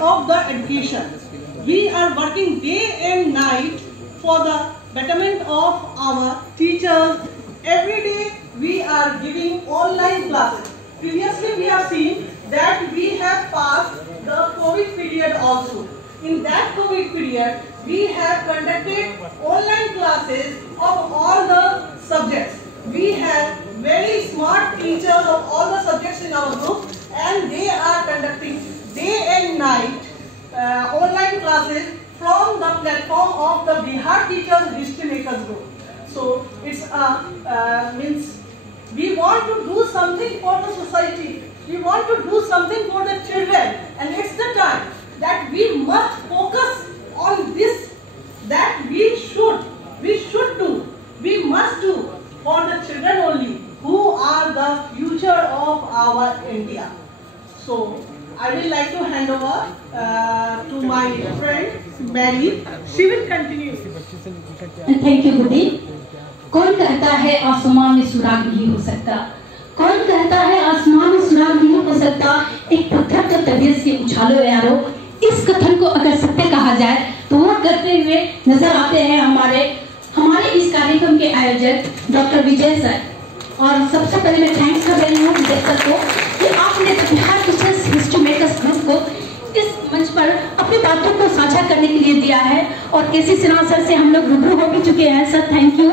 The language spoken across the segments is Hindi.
of the education. We are working day and night for the betterment of our teachers. Every day we are giving online classes. Previously we have seen that we have passed the COVID period also. In that COVID period, we have conducted online classes of all the subjects. We have very smart teachers of all the subjects in our group, and they are conducting day and night online classes from the platform of the Bihar Teachers History Makers group. So it's means we want to do something for the society. We want to do something for the children, and it's the time that we must focus on this, that we must do for the children only, who are the future of our India. So I will like to hand over to my friend Mary. She will continue. Thank you, Goody. कौन कहता है आसमान में सुराग नहीं हो सकता? कौन कहता है आसमान में सुराग नहीं हो सकता? एक पत्थर का तबीयत से उछालो यारो। इस कथन को अगर सत्य कहा जाए तो वो करते हुए नजर आते हैं हमारे इस कार्यक्रम के आयोजक डॉक्टर विजय सर। और सबसे पहले मैं थैंक्स कर रही हूँ विजय सर को कि आपने Bihar teachers history makers group को इस मंच पर अपनी बातों को साझा करने के लिए दिया है। और केसी सिन्हा सर से हम लोग रूबरू हो भी चुके हैं। Sir thank you.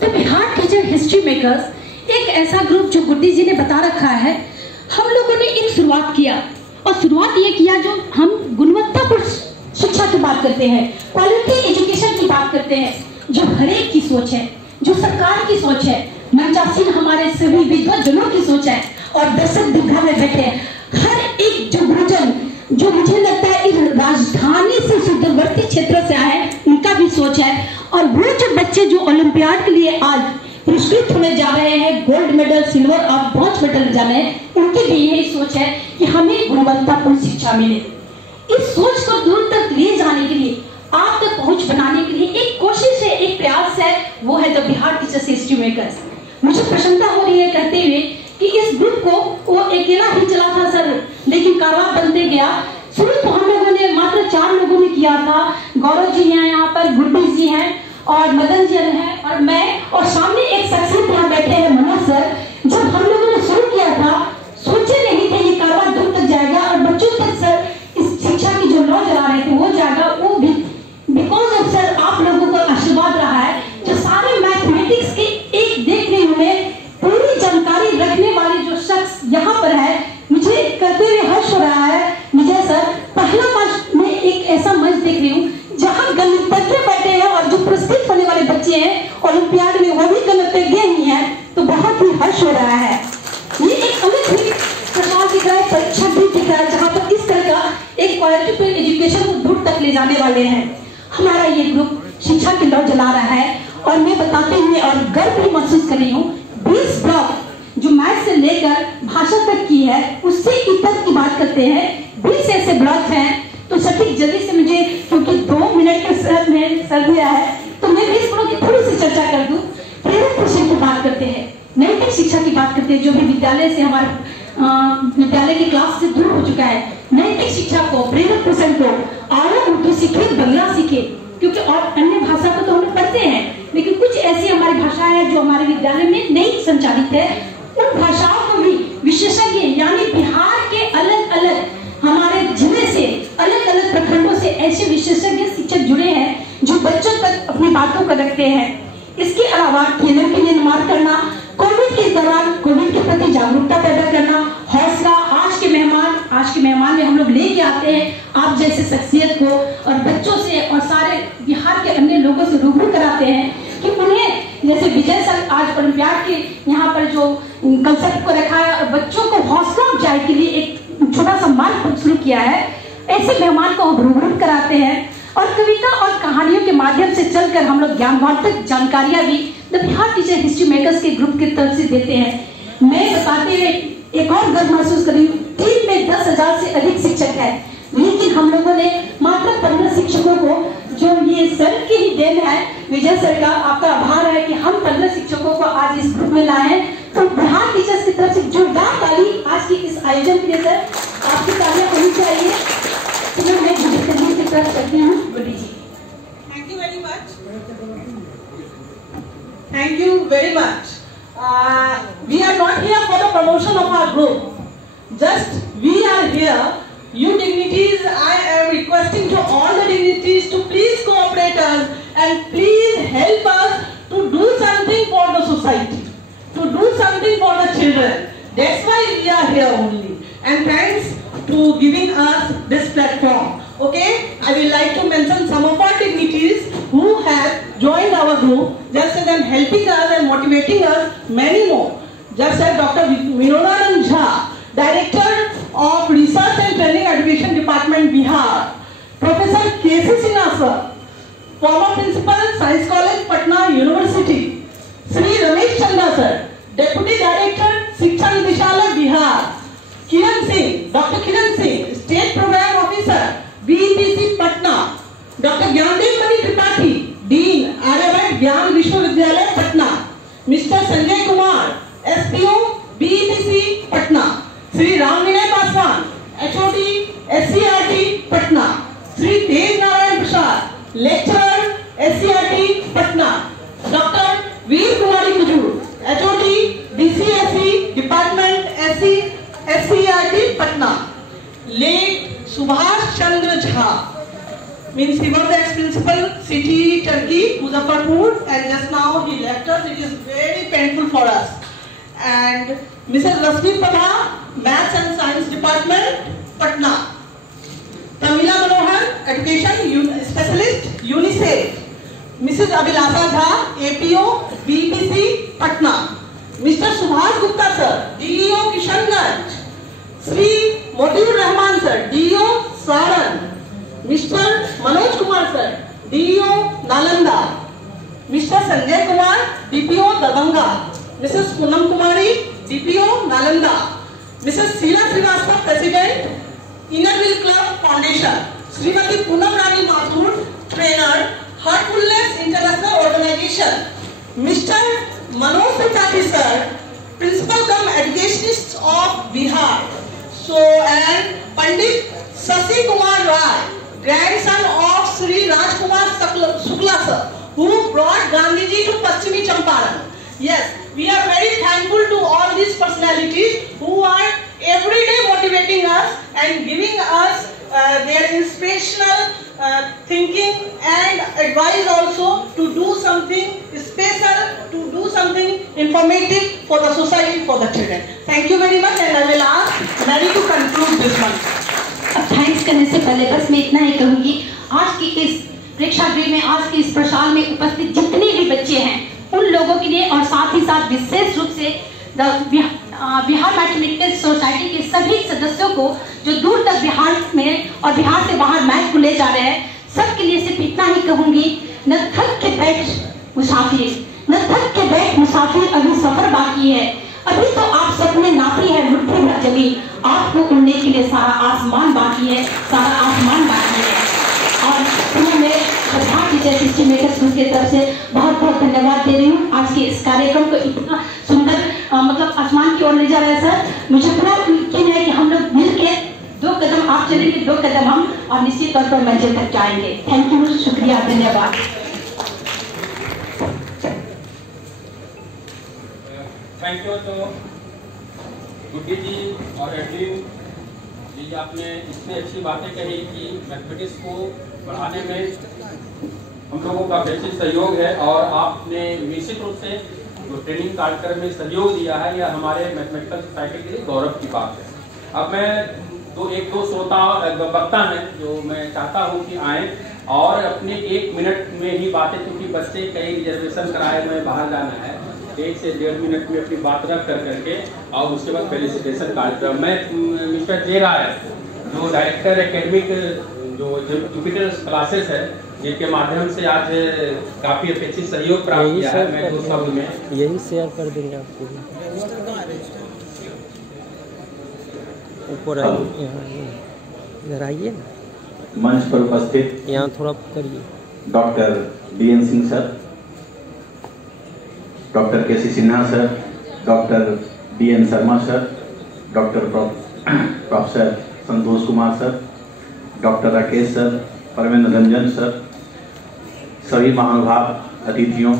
तो बिहार टीचर हिस्ट्री मेकर्स एक ऐसा ग्रुप जो गुड्डी जी ने बता रखा है, हम लोगों ने एक शुरुआत किया और शुरुआत ये किया जो हम गुणवत्तापूर्ण शिक्षा की बात करते हैं, क्वालिटी एजुकेशन की बात करते हैं, जो हर एक की सोच है, जो सरकार की सोच है, मंचासीन हमारे सभी विद्वजनों की सोच है और दर्शक दीर्घा में बैठे हर एक जो गुरुजन जो मुझे लगता है इस राजधानी से सुदूरवर्ती क्षेत्रों से आए उनका भी सोच है। और वो जो बच्चे जो ओलंपियाड के लिए आज पुरस्कृत होने जा रहे हैं, गोल्ड मेडल, सिल्वर और ब्रॉन्ज मेडल जाने हैं, उनकी भी यही सोच है कि हमें गुणवत्तापूर्ण शिक्षा मिले। इस सोच को दूर तक ले जाने के लिए, आप तक पहुंच बनाने के लिए एक कोशिश है, एक प्रयास है, वो है the Bihar teachers history makers. मुझे प्रसन्नता हो रही है कहते हुए कि इस ग्रुप को वो अकेला ही चला था सर, लेकिन कारवां बनते गया। शुरू तो हम लोगों ने मात्र 4 लोगों ने किया था। गौरव जी हैं यहाँ पर, गुड्डी जी हैं और मदन जी हैं और मैं, और सामने एक शख्सियत यहाँ बैठे हैं मनोज सर। जब हम लोगों ने शुरू किया था सोचे नहीं थे ये कारवां दूर तक जाएगा और बच्चों तक सर इस शिक्षा की जो लौ जला रहे थे वो जाएगा। वो भी बिकॉज ऑफ सर आप लोगों का आशीर्वाद रहा है, जो सारे मैथमेटिक्स के एक देखने हुए पूरी जानकारी रखने वाले जो शख्स यहाँ पर है, मुझे कहते हुए हर्ष हो रहा है विजय सर। पहला मंच में एक ऐसा मंच देख रही हूँ जहाँ गणितज्ञ बैठे हैं और जो पुरस्कृत होने वाले बच्चे हैं ओलंपियाड में वो भी गणितज्ञ ही हैं, तो बहुत ही हर्ष हो रहा है। ये एक अलग ही प्रकार दिख रहा है, परीक्षा भी दिख रहा है जहाँ पर इस तरह का एक क्वालिटी पे एजुकेशन को दूर तक ले जाने वाले हैं। हमारा ये ग्रुप शिक्षा की लौ जला रहा है और मैं बताते हुए और गर्व भी महसूस कर रही हूँ 20 ब्लॉक जो मैथ से लेकर भाषा तक की है उससे इतर की बात करते हैं। 20 ऐसे ब्लॉक हैं। तो सटीक जल्दी से मुझे, क्योंकि 2 मिनट के सर में सर दिया है, तो मैं 20 ब्लॉक की थोड़ी सी चर्चा कर दूं। प्रेरक पोषण की बात करते हैं, नैतिक शिक्षा की बात करते हैं, जो भी विद्यालय से हमारे विद्यालय की क्लास से दूर हो चुका है। नैतिक शिक्षा को, प्रेरक पोषण को और उर्दू सीखे, बंगला सीखे, क्योंकि और अन्य भाषा को तो हम लोग पढ़ते हैं लेकिन कुछ ऐसी हमारी भाषा है जो हमारे विद्यालय में नहीं संचालित है। उन भाषाओं को भी विशेषज्ञ यानी बिहार के अलग अलग हमारे जिले से, अलग अलग प्रखंडों से ऐसे विशेषज्ञ शिक्षक जुड़े हैं जो बच्चों तक अपनी बातों को रखते हैं। इसके अलावा खेलों के निर्माण करना, कोविड के दौरान कोविड के प्रति जागरूकता पैदा करना, हौसला। आज के मेहमान में हम लोग लेके आते हैं आप जैसे शख्सियत को और बच्चों से और सारे बिहार के अन्य लोगों से रूबरू कराते हैं कि उन्हें, जैसे विजय सर आज ओलंपियाड के यहाँ पर जो कंसेप्ट को रखा है और बच्चों को हौसला अफजाई के लिए एक छोटा सा मार्ग शुरू किया है, ऐसे मेहमान को हम रूबरू कराते हैं और कविता और कहानियों के माध्यम से चलकर हम लोग ज्ञानवर्धक जानकारियां भी the Bihar teacher history makers के ग्रुप की तरफ से देते हैं। मैं बताते हुए एक और गर्व महसूस कर रही हूँ, टीम में 10,000 से अधिक शिक्षक है, लेकिन हम लोगों ने मात्र 15 शिक्षकों को, जो ये सर की ही देन है, विजय सर का आपका आभार है कि हम 15 शिक्षकों को आज इस ग्रुप में लाए हैं। तो बिहार टीचर्स की तरफ से जोरदार ताली आज की इस आयोजन के लिए सर, आपकी तालियां होनी चाहिए। रिक्वेस्ट करती हूँ गुड्डी जी। Thank you very much. Thank you very much. We are not here for the promotion of our group. Just we are here. You dignities, I am requesting to all the dignities to please cooperate us and please help us to do something for the society, to do something for the children. That's why we are here only. And thanks to giving us this platform. Okay, I will like to mention some of our dignities who have joined our group, just as in helping us and motivating us, many more. Just as Dr. Vinodhanand Jha, Director of Research and Training Education Department, Bihar. Professor K.C. Sinha sir, former Principal, Science College, Patna University. Sri Ramesh Chandra sir, Deputy Director, Shiksha Nideshalay, Bihar. Kiran Singh, Dr. Kiran Singh, State Program Officer, BEPC, Patna. Dr. Gyandev Mani Tripathi, Dean, Aryabhat Gyan Vishwavidyalaya, Patna. Mr. Sanjay Kumar, SPO, BEPC, Patna. Sri Ram Vinay Paswan, HOD, SCRT, Patna. Sri Tej Narayan Prasad, Lecturer, SCRT, Patna. Dr. Veer Kumari Kujur, HOD, DCSE, Department, SCRT, Patna. Late Subhash Chandra Jha, means he was the ex-principal, City Turkey, Muzaffarpur, and just now he left us. It is very painful for us. And Mrs. Rasmi Pradhan, Maths and Science Department, Patna. Tamila Manohar, Education Specialist, UNICEF. Mrs. Abhilasha Jha, APO, BPC, Patna. Mr. Subhash Gupta sir, DEO Kishanganj. Sri Motiur Rahman sir, DEO Saran. Mr. Manoj Kumar sir, DEO Nalanda. Mr. Sanjay Kumar, DPO Darbhanga. Mrs. Poonam Kumari, DPO Nalanda. Mrs. Sheila Srivastava, President, Innerville Club Foundation. Srimati Poonam Rani Mathur, Trainer, Heartfulness International Organization. Mr. Manoj Tripathi sir, Principal cum Educationist of Bihar. So, and Pandit Sasi Kumar Rai, grandson of Sri Rajkumar Shukla sir, who brought Gandhiji to Paschimi Champaran. Yes, we are very thankful to all these personalities who are every day motivating us and giving us their inspirational thinking and advice also to do something special, to do something informative for the society, for the children. Thank you very much, and I will ask Mary to conclude this one. अब थैंक्स करने से पहले बस मैं इतना ही कहूँगी, आज की इस प्रेक्षागृह में, आज की इस प्रसार में उपस्थित जितने भी बच्चे हैं उन लोगों के लिए और साथ ही साथ विशेष रूप से बिहार मैथमेटिकल सोसाइटी के सभी सदस्यों को जो दूर तक बिहार में और बिहार से बाहर मैथ को ले जा रहे हैं, सबके लिए सिर्फ इतना ही कहूँगी, न थक के बैठ मुसाफिर, न थक के बैठ मुसाफिर, अभी सफर बाकी है, अभी तो आप सपने नाती है मुट्ठी भर जमी, आपको उड़ने के लिए सारा आसमान बाकी है, सारा आसमान बाकी है। और मैं श्रद्धा टीचर हिस्ट्री मेकर स्कूल की तरफ से बहुत बहुत धन्यवाद दे रही हूँ। आज के इस कार्यक्रम को इतना सुंदर मतलब आसमान की ओर ले जा रहा है सर, मुझे पूरा यकीन है कि हम लोग मिलकर 2 कदम आप चलेंगे, 2 कदम हम, और निश्चित तौर पर मंजिल तक जाएंगे। थैंक यू, शुक्रिया, धन्यवाद। Thank you. तो गुड्डी जी और एडलिन जी, आपने इतनी अच्छी बातें कही कि मैथमेटिक्स को बढ़ाने में हम लोगों का बेसिक सहयोग है, और आपने निश्चित रूप से जो ट्रेनिंग कार्यक्रम में सहयोग दिया है, यह हमारे मैथमेटिकल सोसाइटी के लिए गौरव की बात है। अब मैं एक दो श्रोता वक्ता हैं जो मैं चाहता हूं कि आए और अपने 1 मिनट में ही बातें, क्योंकि बच्चे कई रिजर्वेशन कराए हुए बाहर जाना है, 1 से 1.5 मिनट में अपनी बात रख करके और उसके बाद फेलिसिटेशन कार्यक्रम में मिस्टर जे राय जो डायरेक्टर एकेडमिक जो जुपिटर क्लासेस है, जिनके माध्यम से आज काफी अपेक्षित सहयोग प्राप्त किया है, मैं 2 शब्द में यही शेयर कर देंगे आपको। ऊपर आइए, इधर आइए ना, मंच पर उपस्थित यहाँ थोड़ा करिए। Doctor DN Singh sir, doctor KC Sinha sir, doctor DN Sharma sir, doctor professor Santosh Kumar sir, doctor Rakesh sir, Parmendra Ranjan sir, सभी महानुभाव अतिथियों,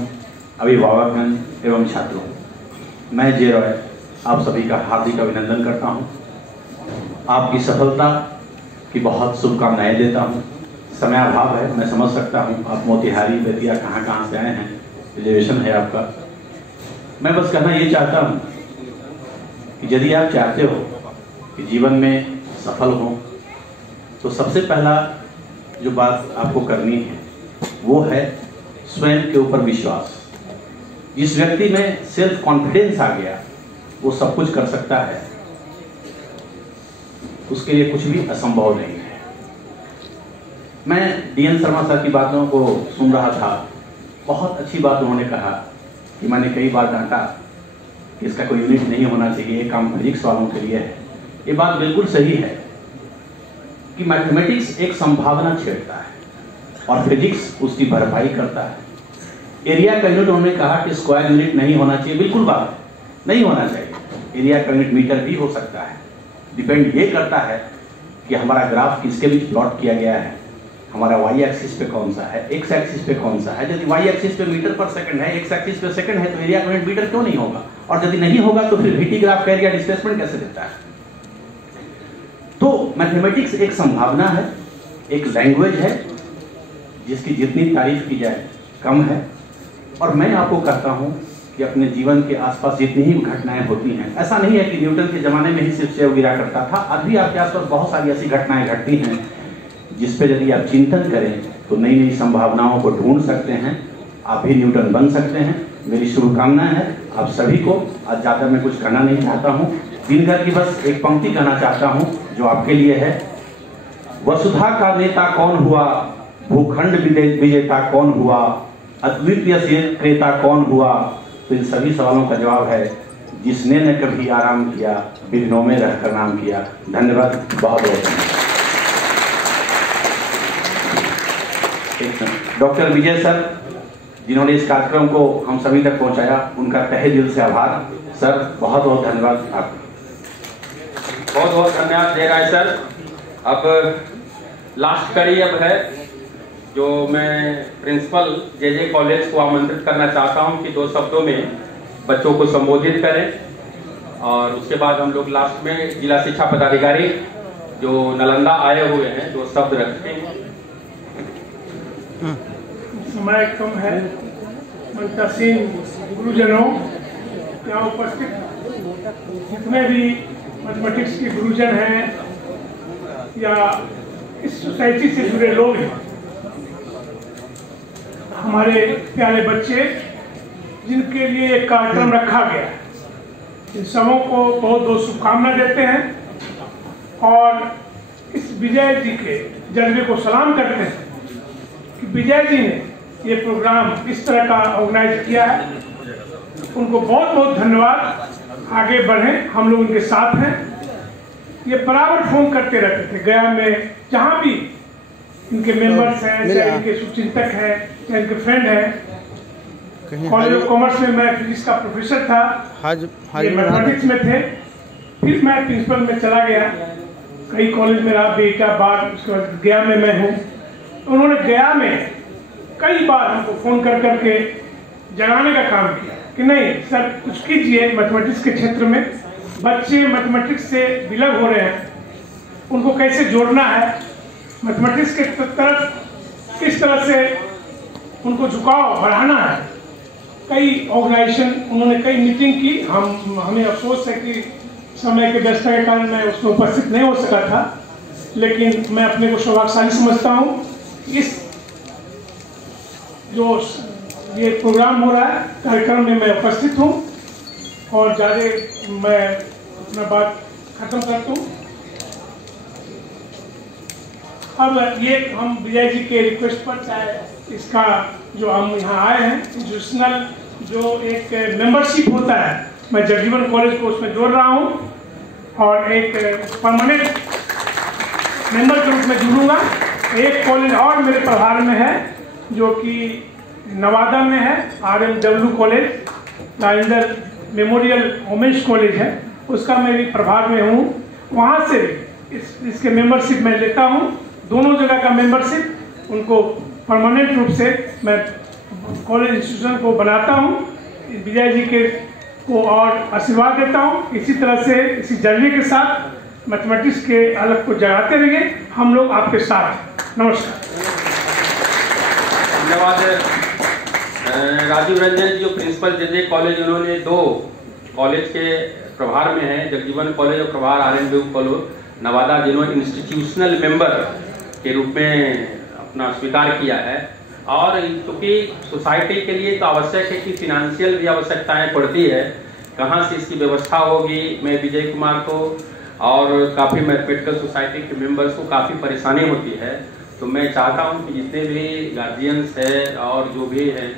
अभिभावकगण एवं छात्रों, मैं जे रॉय आप सभी का हार्दिक अभिनंदन करता हूं। आपकी सफलता की बहुत शुभकामनाएं देता हूं। समय अभाव है, मैं समझ सकता हूं, आप मोतिहारी बेतिया कहां से आए हैं, रिजर्वेशन है आपका। मैं बस कहना ये चाहता हूं कि यदि आप चाहते हो कि जीवन में सफल हो तो सबसे पहला जो बात आपको करनी है वो है स्वयं के ऊपर विश्वास। जिस व्यक्ति में सेल्फ कॉन्फिडेंस आ गया वो सब कुछ कर सकता है, उसके लिए कुछ भी असंभव नहीं है। मैं डीएन शर्मा सर की बातों को सुन रहा था, बहुत अच्छी बात उन्होंने कहा कि मैंने कई बार डांटा कि इसका कोई यूनिट नहीं होना चाहिए, ये काम फिजिक्स वालों के लिए है। ये बात बिल्कुल सही है कि मैथमेटिक्स एक संभावना छेड़ता है और फिजिक्स उसकी भरपाई करता है। एरिया का यूनिट उन्होंने कहा कि स्क्वायर यूनिट नहीं होना चाहिए, बिल्कुल बात नहीं होना चाहिए। एरिया का यूनिट मीटर भी हो सकता है। डिपेंड ये करता है कि हमारा ग्राफ किसके बीच प्लॉट किया गया है, हमारा वाई एक्सिस पे कौन सा है, एक्स एक्सिस पे कौन सा है। यदि वाई एक्सिस पे मीटर पर सेकंड है, एक्स एक्सिस पे सेकंड है, तो एरिया का यूनिट मीटर क्यों नहीं होगा? और यदि नहीं होगा तो फिर वीटी ग्राफ का एरिया डिस्प्लेसमेंट कैसे देता है? तो मैथमेटिक्स एक संभावना है, एक लैंग्वेज है जिसकी जितनी तारीफ की जाए कम है। और मैं आपको कहता हूं कि अपने जीवन के आसपास जितनी ही घटनाएं होती हैं, ऐसा नहीं है कि न्यूटन के जमाने में ही सिर्फ सेब गिरा करता था, आज भी आपके आसपास बहुत सारी ऐसी घटनाएं घटती हैं जिस पे यदि आप चिंतन करें तो नई नई संभावनाओं को ढूंढ सकते हैं, आप भी न्यूटन बन सकते हैं। मेरी शुभकामनाएं हैं आप सभी को। आज ज़्यादा मैं कुछ कहना नहीं चाहता हूँ, दिनकर की बस एक पंक्ति कहना चाहता हूँ जो आपके लिए है। वसुधा का नेता कौन हुआ, भूखंड विजेता कौन हुआ, अद्वितीय से क्रेता कौन हुआ? तो इन सभी सवालों का जवाब है जिसने न कभी आराम किया, विघ्नों में रहकर नाम किया। धन्यवाद, बहुत बहुत धन्यवाद। डॉक्टर विजय सर जिन्होंने इस कार्यक्रम को हम सभी तक पहुंचाया, उनका तहे दिल से आभार। सर बहुत बहुत धन्यवाद आपका। बहुत बहुत धन्यवाद दे रहा है सर। अब लास्ट कड़ी अब है जो मैं प्रिंसिपल जे कॉलेज को आमंत्रित करना चाहता हूं कि 2 शब्दों में बच्चों को संबोधित करें और उसके बाद हम लोग लास्ट में जिला शिक्षा पदाधिकारी जो नालंदा आए हुए हैं 2 शब्द रखते हैं। समय कम है, मंतसीन गुरुजनों, यहाँ उपस्थित जितने भी मैथमेटिक्स के गुरुजन हैं या इस सोसाइटी से जुड़े लोग हैं, हमारे प्यारे बच्चे जिनके लिए एक कार्यक्रम रखा गया है, इन सबों को बहुत बहुत शुभकामना देते हैं और इस विजय जी के जज्बे को सलाम करते हैं कि विजय जी ने ये प्रोग्राम इस तरह का ऑर्गेनाइज किया है। उनको बहुत बहुत धन्यवाद। आगे बढ़ें, हम लोग उनके साथ हैं। ये बराबर फोन करते रहते थे गया में, जहाँ भी इनके मेंबर्स हैं, चाहे इनके शुभचिंतक हैं, चाहे इनके फ्रेंड हैं। कॉलेज ऑफ कॉमर्स में मैं फिजिक्स का प्रोफेसर था, ये मैथमेटिक्स में थे। फिर मैं प्रिंसिपल में चला गया, कई कॉलेज में रहा, बेटा बाद उसके बाद गया में मैं हूँ। उन्होंने गया में कई बार हमको फोन कर करके जगाने का काम किया कि नहीं सर कुछ कीजिए मैथमेटिक्स के क्षेत्र में। बच्चे मैथमेटिक्स से विलग हो रहे हैं, उनको कैसे जोड़ना है, मैथमेटिक्स के तरफ किस तरह से उनको झुकाव बढ़ाना है। कई ऑर्गेनाइजेशन उन्होंने कई मीटिंग की। हमें अफसोस है कि समय के व्यस्तता के कारण मैं उसमें उपस्थित नहीं हो सका था, लेकिन मैं अपने को सौभाग्यशाली समझता हूँ। इस जो ये प्रोग्राम हो रहा है कार्यक्रम में मैं उपस्थित हूँ और ज़्यादा मैं अपना बात खत्म करता हूँ। अब ये हम विजय जी के रिक्वेस्ट पर चाहे इसका जो हम यहाँ आए हैं इंस्टीट्यूशनल जो एक मेंबरशिप होता है, मैं जगजीवन कॉलेज को उसमें जोड़ रहा हूँ और एक परमानेंट मेंबर के रूप में जुड़ूंगा। एक कॉलेज और मेरे प्रभार में है जो कि नवादा में है, RMW college, Rajendra memorial women's college है, उसका मैं भी प्रभार में हूँ। वहाँ से इसके मेंबरशिप मैं लेता हूँ। दोनों जगह का मेंबरशिप उनको परमानेंट रूप से मैं कॉलेज इंस्टीट्यूशन को बनाता हूँ। विजय जी के को और आशीर्वाद देता हूँ। इसी तरह से इसी जर्नी के साथ मैथमेटिक्स के अलग को जगाते रहिए, हम लोग आपके साथ। नमस्कार। धन्यवाद। राजीव रंजन जी जो प्रिंसिपल जे कॉलेज, उन्होंने 2 कॉलेज के प्रभार में हैं, जगजीवन कॉलेज और प्रभार RNBU कॉलेज नवादा, जिन्होंने इंस्टीट्यूशनल मेंबर के रूप में अपना स्वीकार किया है। और क्योंकि सोसाइटी के लिए तो आवश्यक है कि फिनेंशियल भी आवश्यकताएं पड़ती है, कहाँ से इसकी व्यवस्था होगी। मैं विजय कुमार को और काफ़ी मैथमेटिकल सोसाइटी के मेंबर्स को काफ़ी परेशानी होती है, तो मैं चाहता हूँ कि जितने भी गार्जियंस है और जो भी है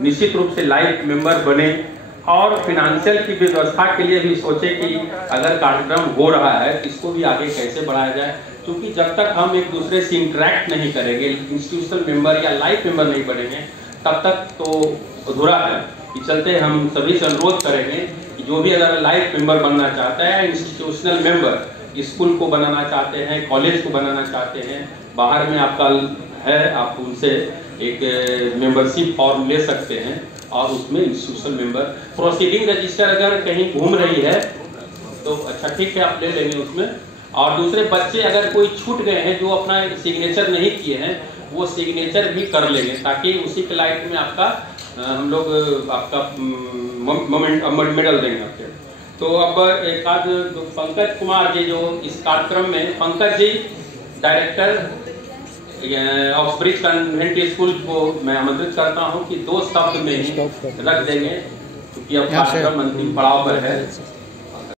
निश्चित रूप से लाइफ मेंबर बने और फिनेंशियल की व्यवस्था के लिए भी सोचे कि अगर कार्यक्रम हो रहा है तो इसको भी आगे कैसे बढ़ाया जाए, क्योंकि जब तक हम एक दूसरे से इंटरेक्ट नहीं करेंगे, इंस्टीट्यूशनल मेंबर या लाइफ मेंबर नहीं बनेंगे, तब तक तो अधूरा है। इस चलते हम सभी से अनुरोध करेंगे कि जो भी अगर लाइफ मेंबर बनना चाहता है, इंस्टीट्यूशनल मेंबर, स्कूल को बनाना चाहते हैं, कॉलेज को बनाना चाहते हैं, बाहर में आपका है, आप उनसे एक मेंबरशिप फॉर्म ले सकते हैं और उसमें इंस्टीट्यूशनल मेंबर प्रोसीडिंग रजिस्टर अगर कहीं घूम रही है तो अच्छा ठीक है, आप ले लेंगे उसमें। और दूसरे बच्चे अगर कोई छूट गए हैं जो अपना सिग्नेचर नहीं किए हैं, वो सिग्नेचर भी कर लेंगे, ताकि उसी के लाइट में आपका हम लोग आपका मेडल देंगे आपके। तो अब एक आध जो पंकज कुमार जी जो इस कार्यक्रम में, Pankaj ji director Oxbridge convent school को मैं आमंत्रित करता हूं कि 2 शब्द में ही रख देंगे, क्योंकि अब कार्यक्रम अंतिम पड़ाव पर है।